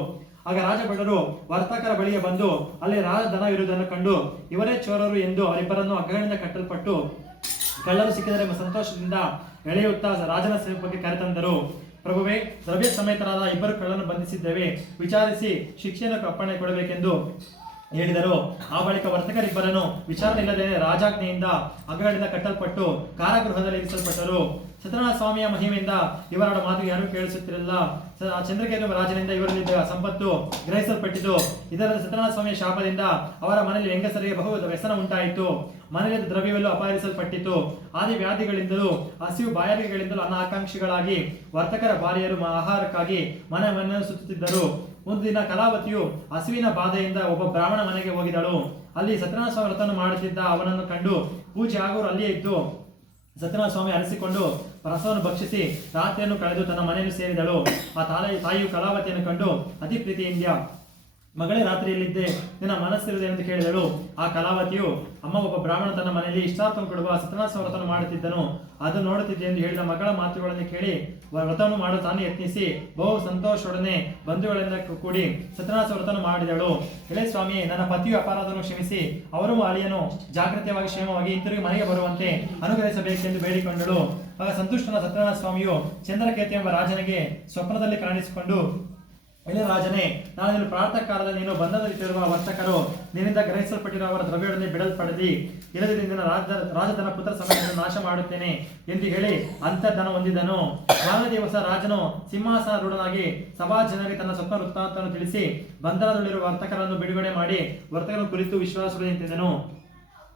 ಆಗ ರಾಜಭಟರು ವರ್ತಕರ ಬಳಿಗೆ ಬಂದು ಅಲ್ಲಿ ರಾಜಧನ ಇರುವುದನ್ನು ಕಂಡು ಇವರೇ ಚೋರರು ಎಂದು ಅವರಿಬ್ಬರನ್ನು ಹಗ್ಗಗಳಿಂದ ಕಟ್ಟಲ್ಪಟ್ಟು ಕಳ್ಳರು ಸಿಕ್ಕಿದರೆ ಸಂತೋಷದಿಂದ ಎಳೆಯುತ್ತಾ ರಾಜನ ಸಮೀಪಕ್ಕೆ ಕರೆತಂದರು. ಪ್ರಭುವೇ, ದ್ರವ್ಯ ಸಮೇತರಾದ ಇಬ್ಬರು ಕಳ್ಳನ್ನು ಬಂಧಿಸಿದ್ದೇವೆ, ವಿಚಾರಿಸಿ ಶಿಕ್ಷೆಯನ್ನು ಅಪ್ಪಣೆ ಕೊಡಬೇಕೆಂದು ಹೇಳಿದರು. ಆ ಬಳಿಕ ವರ್ತಕರಿಬ್ಬರನ್ನು ವಿಚಾರಣೆ ಇಲ್ಲದೆ ರಾಜಾಜ್ಞೆಯಿಂದ ಹಗ್ಗಗಳಿಂದ ಕಟ್ಟಲ್ಪಟ್ಟು ಕಾರಾಗೃಹದಲ್ಲಿ ಇರಿಸಲ್ಪಟ್ಟರು. ಸತ್ಯನಾರಾಯಣ ಸ್ವಾಮಿಯ ಮಹಿಮೆಯಿಂದ ಇವರ ಮಾತು ಯಾರೂ ಕೇಳಿಸುತ್ತಿರಲಿಲ್ಲ. ಚಂದ್ರಕೇತು ರಾಜನಿಂದ ಇವರಲ್ಲಿದ್ದ ಸಂಪತ್ತು ಗ್ರಹಿಸಲ್ಪಟ್ಟಿತು. ಇದರಲ್ಲಿ ಸತ್ಯನಾರಾಯಣ ಸ್ವಾಮಿಯ ಶಾಪದಿಂದ ಅವರ ಮನೆಯಲ್ಲಿ ಹೆಂಗಸರಿಗೆ ಬಹು ವ್ಯಸನ ಉಂಟಾಯಿತು. ಮನೆಯಲ್ಲಿ ದ್ರವ್ಯವೆಲ್ಲೂ ಅಪಹರಿಸಲ್ಪಟ್ಟಿತು. ಆದಿ ವ್ಯಾಧಿಗಳಿಂದಲೂ ಹಸಿವು ಬಾಯಾರಿಕೆಗಳಿಂದಲೂ ಅನಾಕಾಂಕ್ಷಿಗಳಾಗಿ ವರ್ತಕರ ಭಾರ್ಯರು ಆಹಾರಕ್ಕಾಗಿ ಮನೆ ಮನೆಯನ್ನು ಸುತ್ತುತ್ತಿದ್ದರು. ಒಂದು ದಿನ ಕಲಾವತಿಯು ಹಸುವಿನ ಬಾಧೆಯಿಂದ ಒಬ್ಬ ಬ್ರಾಹ್ಮಣ ಮನೆಗೆ ಹೋಗಿದಳು. ಅಲ್ಲಿ ಸತ್ಯನಾರಾಯಣ ಸ್ವಾಮಿ ವ್ರತವನ್ನು ಮಾಡುತ್ತಿದ್ದ ಅವನನ್ನು ಕಂಡು ಪೂಜೆ ಆಗೋರು ಅಲ್ಲಿಯೇ ಇದ್ದು ಸತ್ಯನಾರಾಯಣ ಸ್ವಾಮಿ ಅರಸಿಕೊಂಡು ರಸವನ್ನು ಭಕ್ಷಿಸಿ ರಾತ್ರಿಯನ್ನು ಕಳೆದು ತನ್ನ ಮನೆಯನ್ನು ಸೇರಿದಳು. ಆ ತಾಯಿಯು ಕಲಾವತಿಯನ್ನು ಕಂಡು ಅತಿ ಪ್ರೀತಿಯಿಂದ ಮಗಳೇ ರಾತ್ರಿಯಲ್ಲಿದ್ದೆ, ನಿನ್ನ ಮನಸ್ಸಿರುವುದೇ ಎಂದು ಕೇಳಿದಳು. ಆ ಕಲಾವತಿಯು ಅಮ್ಮ, ಒಬ್ಬ ಬ್ರಾಹ್ಮಣ ತನ್ನ ಮನೆಯಲ್ಲಿ ಇಷ್ಟಾರ್ಥವನ್ನು ಕೊಡುವ ಸತ್ಯನಾರಾಯಣ ಸ್ವಾಮಿ ವ್ರತವನ್ನು ಮಾಡುತ್ತಿದ್ದನು, ಅದು ನೋಡುತ್ತಿದ್ದೆ ಎಂದು ಹೇಳಿದ ಮಗಳ ಮಾತುಗಳನ್ನು ಕೇಳಿ ವ್ರತವನ್ನು ಮಾಡಲು ತಾನು ಯತ್ನಿಸಿ ಬಹು ಸಂತೋಷದೊಡನೆ ಬಂಧುಗಳಿಂದ ಕೂಡಿ ಸತ್ಯನಾರಾಯಣ ವ್ರತವನ್ನು ಮಾಡಿದಳು. ಎಳೆ ಸ್ವಾಮಿ, ನನ್ನ ಪತಿಯು ಅಪರಾಧವನ್ನು ಕ್ಷಮಿಸಿ ಅವರು ಅಳಿಯನು ಜಾಗೃತಿಯಾಗಿ ಕ್ಷೇಮವಾಗಿ ಹಿಂತಿರುಗಿ ಮನೆಗೆ ಬರುವಂತೆ ಅನುಗ್ರಹಿಸಬೇಕೆಂದು ಬೇಡಿಕೊಂಡಳು. ಆಗ ಸಂತುಷ್ಟನ ಸತ್ಯನಾರಾಯಣ ಸ್ವಾಮಿಯು ಚಂದ್ರಕೇತು ಎಂಬ ರಾಜನಿಗೆ ಸ್ವಪ್ನದಲ್ಲಿ ಕಾಣಿಸಿಕೊಂಡು, ಎಳೆ ರಾಜನೇ, ನಾನು ನೀನು ಪ್ರಾರ್ಥನಾ ಕಾಲದಲ್ಲಿ ನೀನು ಬಂಧನದಲ್ಲಿರುವ ವರ್ತಕರು ನಿನ್ನಿಂದ ಗ್ರಹಿಸಲ್ಪಟ್ಟಿರುವ ಅವರ ದ್ರವ್ಯಗಳನ್ನು ಬಿಡಲ್ಪಡಲಿ, ಇಲ್ಲದಿದ್ದ ರಾಜಧನ ಪುತ್ರ ಸಮೇತವನ್ನು ನಾಶ ಮಾಡುತ್ತೇನೆ ಎಂದು ಹೇಳಿ ಅಂತರ್ಧನ ಹೊಂದಿದನು. ಮಾರನೇ ದಿವಸ ರಾಜನು ಸಿಂಹಾಸನಾರೂಢನಾಗಿ ಸಭಾ ಜನರಿಗೆ ತನ್ನ ಸ್ವಪ್ನ ವೃತ್ತಾಂತವನ್ನು ತಿಳಿಸಿ ಬಂಧನದಲ್ಲಿರುವ ವರ್ತಕರನ್ನು ಬಿಡುಗಡೆ ಮಾಡಿ ವರ್ತಕರ ಕುರಿತು ವಿಶ್ವಾಸದಲ್ಲಿ ನಿಂತಿದ್ದನು.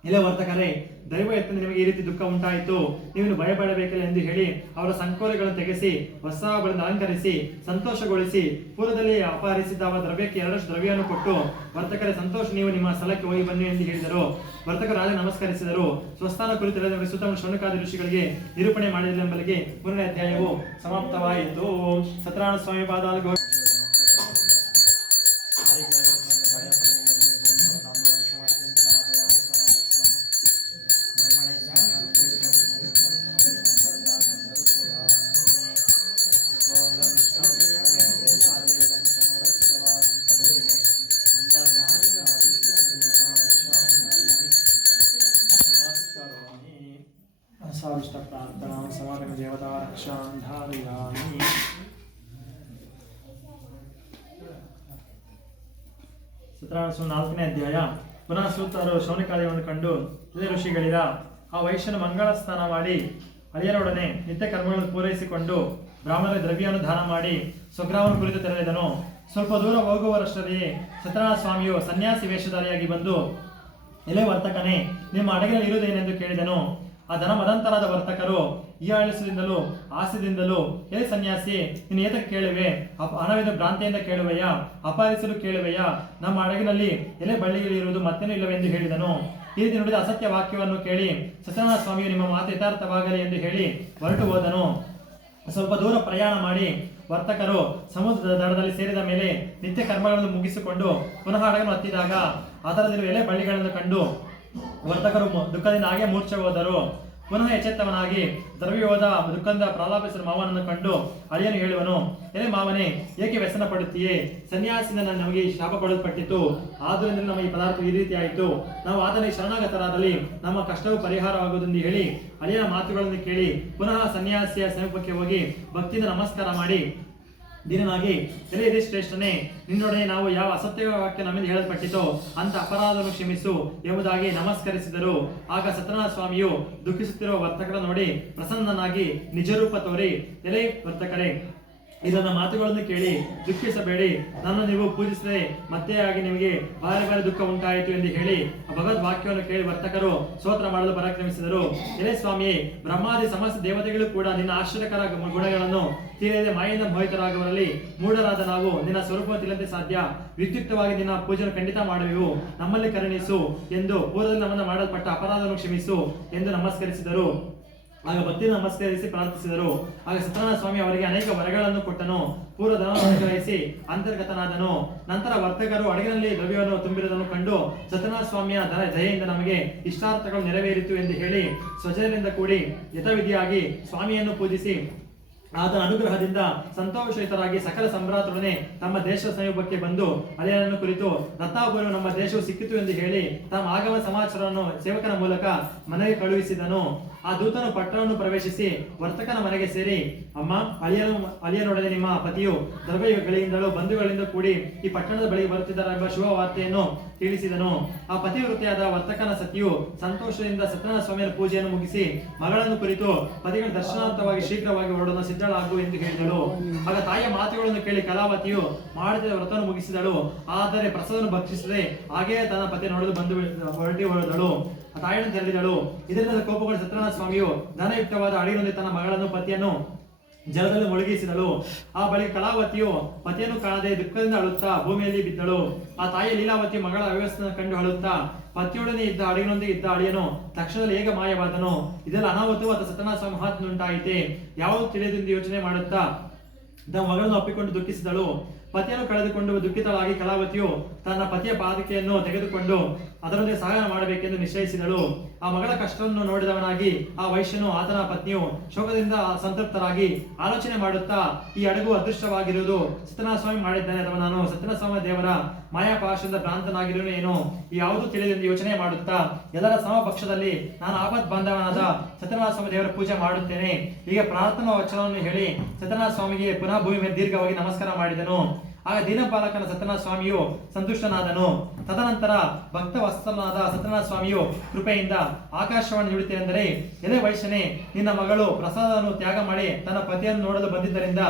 ಎಲೆ ವರ್ತಕರೇ, ದೈವ ಎತ್ತಂದು ನಿಮಗೆ ಈ ರೀತಿ ದುಃಖ ಉಂಟಾಯಿತು, ನೀವೇನು ಭಯಪಡಬೇಕಿಲ್ಲ ಎಂದು ಹೇಳಿ ಅವರ ಸಂಕೋಲೆಗಳನ್ನು ತೆಗೆಸಿ ವಸ್ತ್ರಾಭರಣದಿಂದ ಅಲಂಕರಿಸಿ ಸಂತೋಷಗೊಳಿಸಿ ಪೂರ್ವದಲ್ಲಿ ಅಪಹರಿಸಿದ್ದ ಅವರ ದ್ರವ್ಯಕ್ಕೆ 2 ದ್ರವ್ಯವನ್ನು ಕೊಟ್ಟು ವರ್ತಕರೇ, ಸಂತೋಷ, ನೀವು ನಿಮ್ಮ ಸ್ಥಳಕ್ಕೆ ಹೋಗಿ ಬನ್ನಿ ಎಂದು ಹೇಳಿದರು. ವರ್ತಕರು ರಾಜ ನಮಸ್ಕರಿಸಿದರು. ಸ್ವಸ್ಥಾನ ಕುರಿತು ಸುತ್ತಮುತ್ತ ಶೌನಕಾದಿ ಋಷಿಗಳಿಗೆ ನಿರೂಪಣೆ ಮಾಡಿದೆಂಬಲ್ಲಿಗೆ 3ನೇ ಅಧ್ಯಾಯವು ಸಮಾಪ್ತವಾಯಿತು. ಸತ್ಯನಾರಾಯಣ ಸ್ವಾಮಿ ಪಾದಾಲು ಪ್ರಾರ್ಥನಾ ಸಮಾಗಮ ದೇವತಾ ರಕ್ಷಾಂ ಧಾರಯಾಮಿ. ಸತ್ಯನಾರಾಯಣ 4ನೇ ಅಧ್ಯಾಯ. ಪುನಃ ಸೂತರು ಶೌನಕಾದಿಗಳನ್ನು ಕಂಡು ಋಷಿಗಳಿರ ಆ ವೈಶ್ಯನು ಮಂಗಳ ಸ್ನಾನ ಮಾಡಿ ಅಳಿಯರೊಡನೆ ನಿತ್ಯ ಕರ್ಮಗಳನ್ನು ಪೂರೈಸಿಕೊಂಡು ಬ್ರಾಹ್ಮಣರ ದ್ರವ್ಯವನ್ನು ದಾನ ಮಾಡಿ ಸ್ವಗ್ರಾಮವನ್ನು ಕುರಿತು ತೆರಳಿದನು. ಸ್ವಲ್ಪ ದೂರ ಹೋಗುವರಷ್ಟರಲ್ಲಿ ಸತ್ಯನಾರಾಯಣ ಸ್ವಾಮಿಯು ಸನ್ಯಾಸಿ ವೇಷಧಾರಿಯಾಗಿ ಬಂದು, ಎಲೆ ವರ್ತಕನೇ, ನಿಮ್ಮ ಅಡಗಿನಲ್ಲಿ ಇರುವುದೇನೆಂದು ಕೇಳಿದನು. ಆ ಧನ ಮದಂತರಾದ ವರ್ತಕರು ಈ ಆಳಿಸದಿಂದಲೂ ಆಸೆದಿಂದಲೂ, ಎಲೆ ಸನ್ಯಾಸಿ, ನೀನು ಏತಕ್ಕೆ ಕೇಳುವೆ? ಹಣವಿದ ಭ್ರಾಂತಿಯಿಂದ ಕೇಳುವೆಯಾ? ಅಪಹರಿಸಲು ಕೇಳುವೆಯಾ? ನಮ್ಮ ಅಡಗಿನಲ್ಲಿ ಎಲೆ ಬಳ್ಳಿಗಳಿರುವುದು ಮತ್ತೇನೂ ಇಲ್ಲವೆಂದು ಹೇಳಿದನು. ಈ ರೀತಿ ನುಡಿದ ಅಸತ್ಯ ವಾಕ್ಯವನ್ನು ಕೇಳಿ ಸತ್ಯನಾರಾಯಣ ಸ್ವಾಮಿಯು ನಿಮ್ಮ ಮಾತು ಯಥಾರ್ಥವಾಗಲಿ ಎಂದು ಹೇಳಿ ಹೊರಟು ಹೋದನು. ಸ್ವಲ್ಪ ದೂರ ಪ್ರಯಾಣ ಮಾಡಿ ವರ್ತಕರು ಸಮುದ್ರದ ದಡದಲ್ಲಿ ಸೇರಿದ ಮೇಲೆ ನಿತ್ಯ ಕರ್ಮಗಳನ್ನು ಮುಗಿಸಿಕೊಂಡು ಪುನಃ ಹಡಗನ್ನು ಹತ್ತಿದಾಗ ಅದರಲ್ಲಿರುವ ಎಲೆ ಬಳ್ಳಿಗಳನ್ನು ಕಂಡು ವರ್ತಕರು ದುಃಖದಿಂದ ಹಾಗೆ ಮೂರ್ಛೆ ಹೋದರು. ಪುನಃ ಎಚ್ಚೆತ್ತವನಾಗಿ ದ್ರವ್ಯೋಧ ದುಃಖಂದ ಪ್ರಲಾಪಿಸಿದ ಮಾವನನ್ನು ಕಂಡು ಅಳಿಯನು ಹೇಳುವನು, ಎಲೆ ಮಾವನೇ, ಏಕೆ ವ್ಯಸನ ಪಡುತ್ತೀಯೇ? ಸನ್ಯಾಸಿನ ನಮಗೆ ಶಾಪ ಕೊಡಲ್ಪಟ್ಟಿತು, ಆದ್ರಿಂದ ನಮ್ಮ ಈ ಪದಾರ್ಥ ಈ ರೀತಿ ಆಯಿತು. ನಾವು ಆತನಿಗೆ ಶರಣಾಗತರಾದಲ್ಲಿ ನಮ್ಮ ಕಷ್ಟವು ಪರಿಹಾರವಾಗುವುದೆಂದು ಹೇಳಿ ಅಳಿಯನ ಮಾತುಗಳನ್ನು ಕೇಳಿ ಪುನಃ ಸನ್ಯಾಸಿಯ ಸಮೀಪಕ್ಕೆ ಹೋಗಿ ಭಕ್ತಿಯಿಂದ ನಮಸ್ಕಾರ ಮಾಡಿ ದೀನನಾಗಿ, ಎಲೆ ಇದೇ ಶ್ರೇಷ್ಠನೇ, ನಿನ್ನೊಡನೆ ನಾವು ಯಾವ ಅಸತ್ಯ ವಾಕ್ಯ ನಮ್ಮಿಂದ ಹೇಳಲ್ಪಟ್ಟಿತೋ ಅಂತ ಅಪರಾಧವನ್ನು ಕ್ಷಮಿಸು ಎಂಬುದಾಗಿ ನಮಸ್ಕರಿಸಿದರು. ಆಗ ಸತ್ಯನಾರಾಯಣ ಸ್ವಾಮಿಯು ದುಃಖಿಸುತ್ತಿರುವ ವರ್ತಕರ ನೋಡಿ ಪ್ರಸನ್ನನಾಗಿ ನಿಜರೂಪ ತೋರಿ, ಎಲೆ ವರ್ತಕರೇ, ಇದನ್ನ ಮಾತುಗಳನ್ನು ಕೇಳಿ ದುಃಖಿಸಬೇಡಿ. ನನ್ನ ನೀವು ಪೂಜಿಸದೆ ಮತ್ತೆ ಆಗಿ ನಿಮಗೆ ಬಾರಿ ಬಾರಿ ದುಃಖ ಉಂಟಾಯಿತು ಎಂದು ಹೇಳಿ ಭಗವದ್ ವಾಕ್ಯವನ್ನು ಕೇಳಿ ವರ್ತಕರು ಸ್ತೋತ್ರ ಮಾಡಲು ಪರಾಕ್ರಮಿಸಿದರು. ಎಲೆ ಸ್ವಾಮಿ, ಬ್ರಹ್ಮಾದಿ ಸಮಸ್ತ ದೇವತೆಗಳು ಕೂಡ ನಿನ್ನ ಆಶ್ಚರ್ಯಕರ ಗುಣಗಳನ್ನು ತಿಳಿಯದೆ ಮಾಯಿಂದ ಮೋಹಿತರಾಗುವರಲ್ಲಿ ಮೂಢರಾದ ನಾವು ನಿನ್ನ ಸ್ವರೂಪ ತಿಳಿಯಂತೆ ಸಾಧ್ಯ. ವಿದ್ಯುಕ್ತವಾಗಿ ನಿನ್ನ ಪೂಜೆಯನ್ನು ಖಂಡಿತ ಮಾಡುವೆವು, ನಮ್ಮಲ್ಲಿ ಕರುಣಿಸು ಎಂದು ಪೂರ್ವದಲ್ಲಿ ನಮ್ಮನ್ನು ಮಾಡಲ್ಪಟ್ಟ ಅಪರಾಧವನ್ನು ಕ್ಷಮಿಸು ಎಂದು ನಮಸ್ಕರಿಸಿದರು. ಆಗ ಭಕ್ತಿ ನಮಸ್ಕರಿಸಿ ಪ್ರಾರ್ಥಿಸಿದರು. ಆಗ ಸತ್ಯನಾರಾಯಣ ಸ್ವಾಮಿ ಅವರಿಗೆ ಅನೇಕ ವರಗಳನ್ನು ಕೊಟ್ಟನು. ಪೂರ್ವ ಧನವನ್ನು ಗ್ರಹಿಸಿ ಅಂತರ್ಗತನಾದನು. ನಂತರ ವರ್ತಕರು ಅಡಗಿನಲ್ಲಿ ದ್ರವ್ಯವನ್ನು ತುಂಬಿರುವುದನ್ನು ಕಂಡು ಸತ್ಯನಾರಾಯಣ ಸ್ವಾಮಿಯ ದಯೆಯಿಂದ ನಮಗೆ ಇಷ್ಟಾರ್ಥಗಳು ನೆರವೇರಿತು ಎಂದು ಹೇಳಿ ಸ್ವಜನರಿಂದ ಕೂಡಿ ಯಥಾವಿಧಿಯಾಗಿ ಸ್ವಾಮಿಯನ್ನು ಪೂಜಿಸಿ ಆತನ ಅನುಗ್ರಹದಿಂದ ಸಂತೋಷಿತರಾಗಿ ಸಕಲ ಸಂಭ್ರಾತರೊಡನೆ ತಮ್ಮ ದೇಶದ ಸಮೀಪಕ್ಕೆ ಬಂದು ಅಳಿಯನನ್ನು ಕುರಿತು ರತ್ನಾಭರು ನಮ್ಮ ದೇಶವು ಸಿಕ್ಕಿತು ಎಂದು ಹೇಳಿ ತಮ್ಮ ಆಗಮ ಸಮಾಚಾರವನ್ನು ಸೇವಕನ ಮೂಲಕ ಮನೆಗೆ ಕಳುಹಿಸಿದನು. ಆ ದೂತನು ಪಟ್ಟಣವನ್ನು ಪ್ರವೇಶಿಸಿ ವರ್ತಕನ ಮನೆಗೆ ಸೇರಿ, ಅಮ್ಮ, ಅಳಿಯನೊಡನೆ ನಿಮ್ಮ ಪತಿಯು ದ್ರವ್ಯಗಳಿಂದಲೂ ಬಂಧುಗಳಿಂದ ಕೂಡಿ ಈ ಪಟ್ಟಣದ ಬಳಿಗೆ ಬರುತ್ತಿದ್ದಾರೆಂಬ ಶುಭ ವಾರ್ತೆಯನ್ನು ತಿಳಿಸಿದನು. ಆ ಪತಿವೃತ್ತಿಯಾದ ವರ್ತಕನ ಸತಿಯು ಸಂತೋಷದಿಂದ ಸತ್ಯನಾರಾಯಣ ಸ್ವಾಮಿಯ ಪೂಜೆಯನ್ನು ಮುಗಿಸಿ ಮಗಳನ್ನು ಕುರಿತು ಪತಿಗಳ ದರ್ಶನಾರ್ಥವಾಗಿ ಶೀಘ್ರವಾಗಿ ಹೊರಡಲು ಸಿದ್ಧಳಾಗು ಎಂದು ಹೇಳಿದಳು. ಆಗ ತಾಯಿಯ ಮಾತುಗಳನ್ನು ಕೇಳಿ ಕಲಾವತಿಯು ಮಾಡಿದ ವ್ರತವನ್ನು ಮುಗಿಸಿದಳು. ಆದರೆ ಪ್ರಸಾದವನ್ನು ಭಕ್ಷಿಸದೆ ಹಾಗೆಯೇ ತನ್ನ ಪತಿ ನೋಡಲು ಬಂದು ಹೊರಟಳು. ತಾಯಿಯನ್ನು ತೆರಳಿದಳು. ಇದರಿಂದ ಕೋಪಗೊಂಡ ಸತ್ಯನಾರಾಯಣ ಸ್ವಾಮಿಯು ಧನಯುಕ್ತವಾದ ಅಡಿನೊಂದಿಗೆ ತನ್ನ ಮಗಳನ್ನು ಪತಿಯನ್ನು ಜಲದಲ್ಲಿ ಮುಳುಗಿಸಿದಳು. ಆ ಬಳಿಕ ಕಲಾವತಿಯು ಪತಿಯನ್ನು ಕಾಣದೆ ದುಃಖದಿಂದ ಅಳುತ್ತಾ ಭೂಮಿಯಲ್ಲಿ ಬಿದ್ದಳು. ಆ ತಾಯಿ ಲೀಲಾವತಿಯು ಮಗಳ ಅವ್ಯವಸ್ಥೆಯನ್ನು ಕಂಡು ಅಳುತ್ತಾ, ಪತಿಯೊಡನೆ ಇದ್ದ ಅಡಿನೊಂದಿಗೆ ಇದ್ದ ಅಳಿಯನು ತಕ್ಷಣದಲ್ಲಿ ಹೇಗೆ ಮಾಯವಾದನು? ಇದೆಲ್ಲ ಅನಾಹುತವು ಅಥವಾ ಸತ್ಯನಾರಾಯಣ ಸ್ವಾಮಿ ಮಹಾತ್ಮ ಉಂಟಾಯಿತೆ ಯಾವುದು ತಿಳಿಯದೆಂದು ಯೋಚನೆ ಮಾಡುತ್ತಾ ತಮ್ಮ ಮಗಳನ್ನು ಅಪ್ಪಿಕೊಂಡು ದುಃಖಿಸಿದಳು. ಪತಿಯನ್ನು ಕಳೆದುಕೊಂಡು ದುಃಖಿತಳಾಗಿ ಕಲಾವತಿಯು ತನ್ನ ಪತಿಯ ಪಾದಕೆಯನ್ನು ತೆಗೆದುಕೊಂಡು ಅದರೊಂದಿಗೆ ಸಹಾಯ ಮಾಡಬೇಕೆಂದು ನಿಶ್ಚಯಿಸಿದಳು. ಆ ಮಗಳ ಕಷ್ಟವನ್ನು ನೋಡಿದವನಾಗಿ ಆ ವೈಶ್ಯನು ಆತನ ಪತ್ನಿಯು ಶೋಕದಿಂದ ಸಂತೃಪ್ತರಾಗಿ ಆಲೋಚನೆ ಮಾಡುತ್ತಾ, ಈ ಹಡಗು ಅದೃಷ್ಟವಾಗಿರುವುದು ಸತ್ಯನಾರಾಯಣ ಸ್ವಾಮಿ ಮಾಡಿದ್ದಾನೆ ಅಥವಾ ನಾನು ಸತ್ಯನಾರಾಯಣ ಸ್ವಾಮಿ ದೇವರ ಮಾಯಾಪಾಶದಿಂದ ಭ್ರಾಂತನಾಗಿರುವನು ಏನೋ ಯಾವುದು ತಿಳಿದೆಂದು ಯೋಚನೆ ಮಾಡುತ್ತಾ ಎಲ್ಲರ ಸಮಪಕ್ಷದಲ್ಲಿ ನಾನು ಆಪತ್ ಬಾಂಧವನಾದ ಸತ್ಯನಾರಾಯಣ ಸ್ವಾಮಿ ದೇವರ ಪೂಜೆ ಮಾಡುತ್ತೇನೆ. ಹೀಗೆ ಪ್ರಾರ್ಥನಾ ವಚನವನ್ನು ಹೇಳಿ ಸತ್ಯನಾರಾಯಣ ಸ್ವಾಮಿಗೆ ಪುನಃ ಭೂಮಿ ಮೇಲೆ ದೀರ್ಘವಾಗಿ ನಮಸ್ಕಾರ ಮಾಡಿದನು. ಆಗ ದೀನಪಾಲಕನ ಸತ್ಯನಾರಾಯಣ ಸ್ವಾಮಿಯು ಸಂತುಷ್ಟನಾದನು. ತದನಂತರ ಭಕ್ತ ವತ್ಸಲನಾದ ಸತ್ಯನಾರಾಯಣ ಸ್ವಾಮಿಯು ಕೃಪೆಯಿಂದ ಆಕಾಶವಾಣಿ ನುಡಿತೆಂದರೆ, ಎಲೆ ವೈಶ್ಯನೇ, ನಿನ್ನ ಮಗಳು ಪ್ರಸಾದವನ್ನು ತ್ಯಾಗ ಮಾಡಿ ತನ್ನ ಪತಿಯನ್ನು ನೋಡಲು ಬಂದಿದ್ದರಿಂದ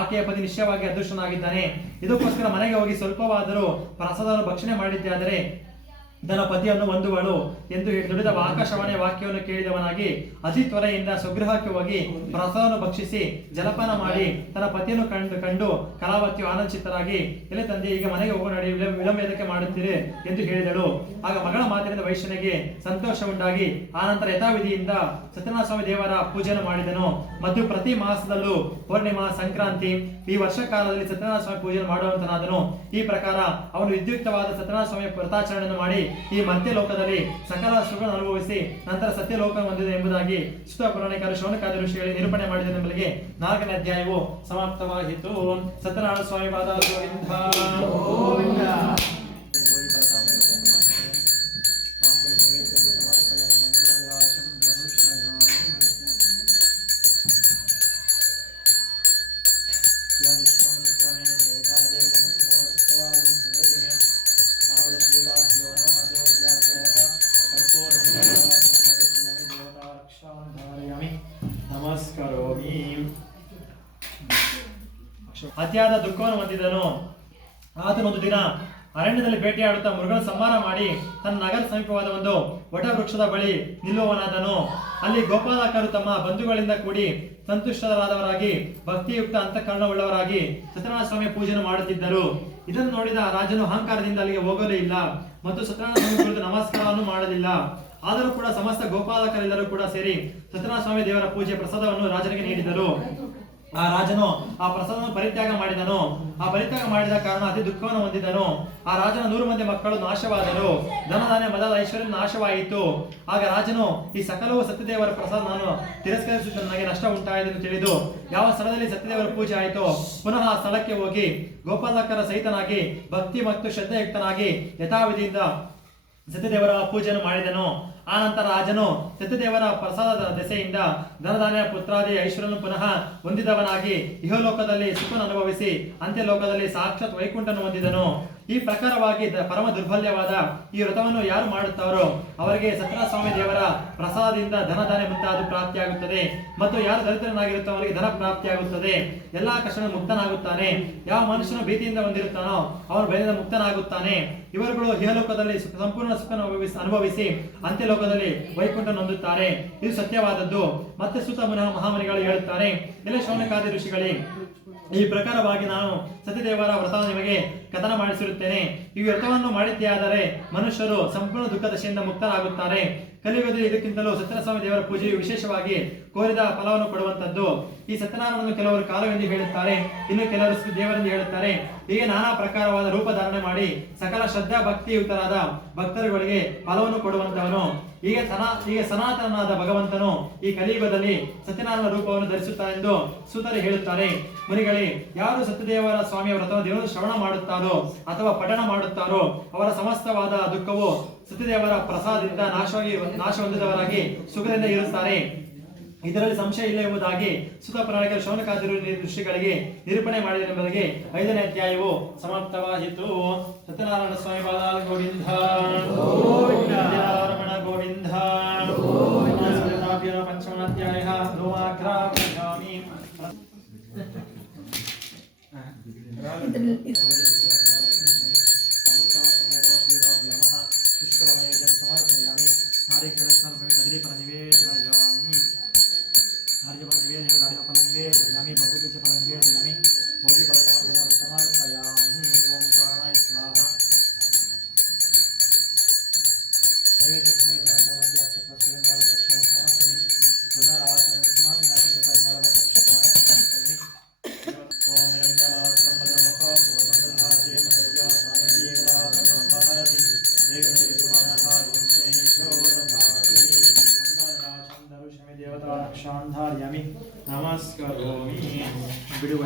ಆಕೆಯ ಪತಿ ನಿಶ್ಚಯವಾಗಿ ಅದೃಷ್ಟನಾಗಿದ್ದಾನೆ. ಇದಕ್ಕೋಸ್ಕರ ಮನೆಗೆ ಹೋಗಿ ಸ್ವಲ್ಪವಾದರೂ ಪ್ರಸಾದವನ್ನು ಭಕ್ಷಣೆ ಮಾಡಿದ್ದೆ ಆದರೆ ತನ್ನ ಪತಿಯನ್ನು ಹೊಂದುವಳು ಎಂದು ನುಡಿದ ಆಕಾಶವಾಣಿಯ ವಾಕ್ಯವನ್ನು ಕೇಳಿದವನಾಗಿ ಅತಿ ತ್ವರೆಯಿಂದ ಸ್ವಗೃಹಕ್ಕೆ ಹೋಗಿ ಪ್ರಸಾದವನ್ನು ಭಕ್ಷಿಸಿ ಜಲಪಾನ ಮಾಡಿ ತನ್ನ ಪತಿಯನ್ನು ಕಂಡು ಕಲಾವತಿಯು ಆನಂದಿತರಾಗಿ, ಎಲೆ ತಂದೆ, ಈಗ ಮನೆಗೆ ಹೋಗೋ ನಡಿ, ವಿಳಂಬ ಏತಕ್ಕೆ ಮಾಡುತ್ತೀರಿ ಎಂದು ಹೇಳಿದಳು. ಆಗ ಮಗಳ ಮಾತಿನಿಂದ ವೈಶ್ಯನಿಗೆ ಸಂತೋಷ ಉಂಟಾಗಿ ಆನಂತರ ಯಥಾವಿಧಿಯಿಂದ ಸತ್ಯನಾರಾಯಣ ಸ್ವಾಮಿ ದೇವರ ಪೂಜೆಯನ್ನು ಮಾಡಿದನು. ಮತ್ತು ಪ್ರತಿ ಮಾಸದಲ್ಲೂ ಪೂರ್ಣಿಮಾ, ಸಂಕ್ರಾಂತಿ ಈ ವರ್ಷ ಕಾಲದಲ್ಲಿ ಸತ್ಯನಾರಾಯಣ ಸ್ವಾಮಿ ಪೂಜೆಯನ್ನು ಮಾಡುವಂತನಾದನು. ಈ ಪ್ರಕಾರ ಅವನು ವಿದ್ಯುಕ್ತವಾದ ಸತ್ಯನಾರಾಯಣ ಸ್ವಾಮಿ ವ್ರತಾಚರಣೆಯನ್ನು ಮಾಡಿ ಈ ಮಧ್ಯ ಲೋಕದಲ್ಲಿ ಸಕಲ ಸುಖಗಳನ್ನು ಅನುಭವಿಸಿ ನಂತರ ಸತ್ಯ ಲೋಕ ಹೊಂದಿದೆ ಎಂಬುದಾಗಿ ಸುತ ಪುರಾಣಿಕರು ಶೌನಕಾದಿ ಋಷಿಗಳು ನಿರೂಪಣೆ ಮಾಡಿದ ಎಂಬುದಕ್ಕೆ 4ನೇ ಅಧ್ಯಾಯವು ಸಮಾಪ್ತವಾಯಿತು. ಸತ್ಯನಾರಾಯಣ ಸ್ವಾಮಿ ಪಾದ ಗೋವಿಂದ. ಅತಿಯಾದ ದುಃಖವನ್ನು ಹೊಂದಿದನು. ಆತನು ಒಂದು ದಿನ ಅರಣ್ಯದಲ್ಲಿ ಬೇಟೆಯಾಡುತ್ತಾ ಮೃಗನ ಸಂಹಾರ ಮಾಡಿ ತನ್ನ ನಗರ ಸಮೀಪವಾದ ಒಂದು ವಟ ವೃಕ್ಷದ ಬಳಿ ನಿಲ್ಲುವನಾದನು. ಅಲ್ಲಿ ಗೋಪಾಲಕರು ತಮ್ಮ ಬಂಧುಗಳಿಂದ ಕೂಡಿ ಸಂತುಷ್ಟರಾದವರಾಗಿ ಭಕ್ತಿಯುಕ್ತ ಅಂತಃಕರಣವುಳ್ಳವರಾಗಿ ಸತ್ಯನಾರಾಯಣ ಸ್ವಾಮಿಯ ಪೂಜೆಯನ್ನು ಮಾಡುತ್ತಿದ್ದರು. ಇದನ್ನು ನೋಡಿದ ರಾಜನು ಅಹಂಕಾರದಿಂದ ಅಲ್ಲಿಗೆ ಹೋಗಲೇ ಇಲ್ಲ ಮತ್ತು ಸತ್ಯನಾರಾಯಣ ಸ್ವಾಮಿ ಕುರಿತು ನಮಸ್ಕಾರವನ್ನು ಮಾಡಲಿಲ್ಲ. ಆದರೂ ಕೂಡ ಸಮಸ್ತ ಗೋಪಾಲಕರೆಲ್ಲರೂ ಕೂಡ ಸೇರಿ ಸತ್ಯನಾರಾಯಣ ಸ್ವಾಮಿ ದೇವರ ಪೂಜೆ ಪ್ರಸಾದವನ್ನು ರಾಜನಿಗೆ ನೀಡಿದರು. ಆ ರಾಜನು ಆ ಪ್ರಸಾದವನ್ನು ಪರಿತ್ಯಾಗ ಮಾಡಿದನು. ಆ ಪರಿತ್ಯಾಗ ಮಾಡಿದ ಕಾರಣ ಅತಿ ದುಃಖವನ್ನು ಹೊಂದಿದನು. ಆ ರಾಜನ 100 ಮಂದಿ ಮಕ್ಕಳು ನಾಶವಾದರು. ಧನಧಾನ್ಯ ಮದದ ಐಶ್ವರ್ಯ ನಾಶವಾಯಿತು. ಆಗ ರಾಜನು ಈ ಸಕಲವು ಸತ್ಯದೇವರ ಪ್ರಸಾದ ನಾನು ತಿರಸ್ಕರಿಸಿದ ನನಗೆ ನಷ್ಟ ಉಂಟಾಯಿತೆಂದು ತಿಳಿದು ಯಾವ ಸ್ಥಳದಲ್ಲಿ ಸತ್ಯದೇವರ ಪೂಜೆ ಆಯಿತು ಪುನಃ ಆ ಸ್ಥಳಕ್ಕೆ ಹೋಗಿ ಗೋಪಾಲಕರ ಸಹಿತನಾಗಿ ಭಕ್ತಿ ಮತ್ತು ಶ್ರದ್ಧೆಯುಕ್ತನಾಗಿ ಯಥಾವಿಧಿಯಿಂದ ಸತ್ಯದೇವರ ಪೂಜೆಯನ್ನು ಮಾಡಿದನು. ಆ ನಂತರ ರಾಜನು ಸತ್ಯದೇವರ ಪ್ರಸಾದದ ದೆಸೆಯಿಂದ ಧನಧಾನ್ಯ ಪುತ್ರಾದಿ ಐಶ್ವರ್ಯನು ಪುನಃ ಹೊಂದಿದವನಾಗಿ ಇಹಲೋಕದಲ್ಲಿ ಸುಖವನ್ನು ಅನುಭವಿಸಿ ಅಂತ್ಯಲೋಕದಲ್ಲಿ ಸಾಕ್ಷಾತ್ ವೈಕುಂಠವನ್ನು ಹೊಂದಿದನು. ಈ ಪ್ರಕಾರವಾಗಿ ಪರಮ ದುರ್ಬಲ್ಯವಾದ ಈ ವ್ರತವನ್ನು ಯಾರು ಮಾಡುತ್ತಾರೋ ಅವರಿಗೆ ಸತ್ಯನಾರಾಯಣ ಸ್ವಾಮಿ ದೇವರ ಪ್ರಸಾದದಿಂದ ಧನಧಾನ್ಯ ಮುಂತಾದ ಪ್ರಾಪ್ತಿಯಾಗುತ್ತದೆ. ಮತ್ತು ಯಾರು ದರಿದ್ರನಾಗಿರುತ್ತೋ ಅವರಿಗೆ ಧನ ಪ್ರಾಪ್ತಿಯಾಗುತ್ತದೆ. ಎಲ್ಲಾ ಕಷ್ಟಗಳು ಮುಕ್ತನಾಗುತ್ತಾನೆ. ಯಾವ ಮನುಷ್ಯನು ಭೀತಿಯಿಂದ ಹೊಂದಿರುತ್ತಾನೋ ಅವನು ಭಯದಿಂದ ಮುಕ್ತನಾಗುತ್ತಾನೆ. ಇವರುಗಳು ಇಹಲೋಕದಲ್ಲಿ ಸಂಪೂರ್ಣ ಸುಖ ಅನುಭವಿಸಿ ಅಂತ್ಯಲೋಕದಲ್ಲಿ ವೈಕುಂಠ ಹೊಂದುತ್ತಾರೆ. ಇದು ಸತ್ಯವಾದದ್ದು. ಮತ್ತೆ ಸುತ ಮಹಾಮನಿಗಳು ಹೇಳುತ್ತಾರೆ, ಎಲ್ಲ ಶೌನಕಾದಿ ಋಷಿಗಳೇ, ಈ ಪ್ರಕಾರವಾಗಿ ನಾನು ಸತ್ಯದೇವರ ವ್ರತ ನಿಮಗೆ ಕಥನ ಮಾಡಿಸಿರುತ್ತೇನೆ. ಈ ವ್ರತವನ್ನು ಮಾಡಿದ್ದೇ ಆದರೆ ಮನುಷ್ಯರು ಸಂಪೂರ್ಣ ದುಃಖದಶೆಯಿಂದ ಮುಕ್ತರಾಗುತ್ತಾರೆ. ಕಲಿಯುಗದಲ್ಲಿ ಇದಕ್ಕಿಂತಲೂ ಸತ್ಯನಾರಾಯಣ ಸ್ವಾಮಿ ದೇವರ ಪೂಜೆಯು ವಿಶೇಷವಾಗಿ ಕೋರಿದ ಫಲವನ್ನು ಕೊಡುವಂತದ್ದು. ಈ ಸತ್ಯನಾರಾಯಣವನ್ನು ಕೆಲವರು ಕಾಲವೆಂದು ಹೇಳುತ್ತಾರೆ, ಇನ್ನು ಕೆಲವರು ದೇವರೆಂದು ಹೇಳುತ್ತಾರೆ. ಹೀಗೆ ನಾನಾ ಪ್ರಕಾರವಾದ ರೂಪ ಧಾರಣೆ ಮಾಡಿ ಸಕಲ ಶ್ರದ್ಧಾ ಭಕ್ತಿಯುತರಾದ ಭಕ್ತರುಗಳಿಗೆ ಫಲವನ್ನು ಕೊಡುವಂತವನು. ಹೀಗೆ ಸನಾತನನಾದ ಭಗವಂತನು ಈ ಕಲಿಯುಗದಲ್ಲಿ ಸತ್ಯನಾರಾಯಣ ರೂಪವನ್ನು ಧರಿಸುತ್ತಾನೆಂದು ಸೂತರು ಹೇಳುತ್ತಾರೆ. ಮುನಿಗಳೇ, ಯಾರು ಸತ್ಯದೇವರ ಸ್ವಾಮಿಯ ವ್ರತವನ್ನು ದಿನವೂ ಶ್ರವಣ ಮಾಡುತ್ತಾರೋ ಅಥವಾ ಪಠಣ ಮಾಡುತ್ತಾರೋ ಅವರ ಸಮಸ್ತವಾದ ದುಃಖವು ಸತ್ಯದೇವರ ಪ್ರಸಾದದಿಂದ ನಾಶ ಹೊಂದಿದವರಾಗಿ ಸುಖದಿಂದ ಇರುತ್ತಾರೆ. ಇದರಲ್ಲಿ ಸಂಶಯ ಇಲ್ಲ ಎಂಬುದಾಗಿ ಸುತ ಪುರಾಣಿಕರು ಶೌನಕಾದಿ ಋಷಿಗಳಿಗೆ ನಿರೂಪಣೆ ಮಾಡಿದೆಂಬುದಾಗಿ 5ನೇ ಅಧ್ಯಾಯವು ಸಮಾಪ್ತವಾಯಿತು. ಸತ್ಯನಾರಾಯಣ ಸ್ವಾಮಿ ಪಾದಾಲ ಗೋವಿಂದ ರಮಣ ಗೋವಿಂದ. ಪಂಚಮಾಧ್ಯಾಯ ಧ್ರುವಾಗ್ರಾಮಿ ಸಮರ್ಪಯಾಮಿ. ಓಂ ಪ್ರಾಣಾಯ ಸ್ವಾಹಾ. ನಮಸ್ಕಾರೋಮಿ. ಬಿಡುವ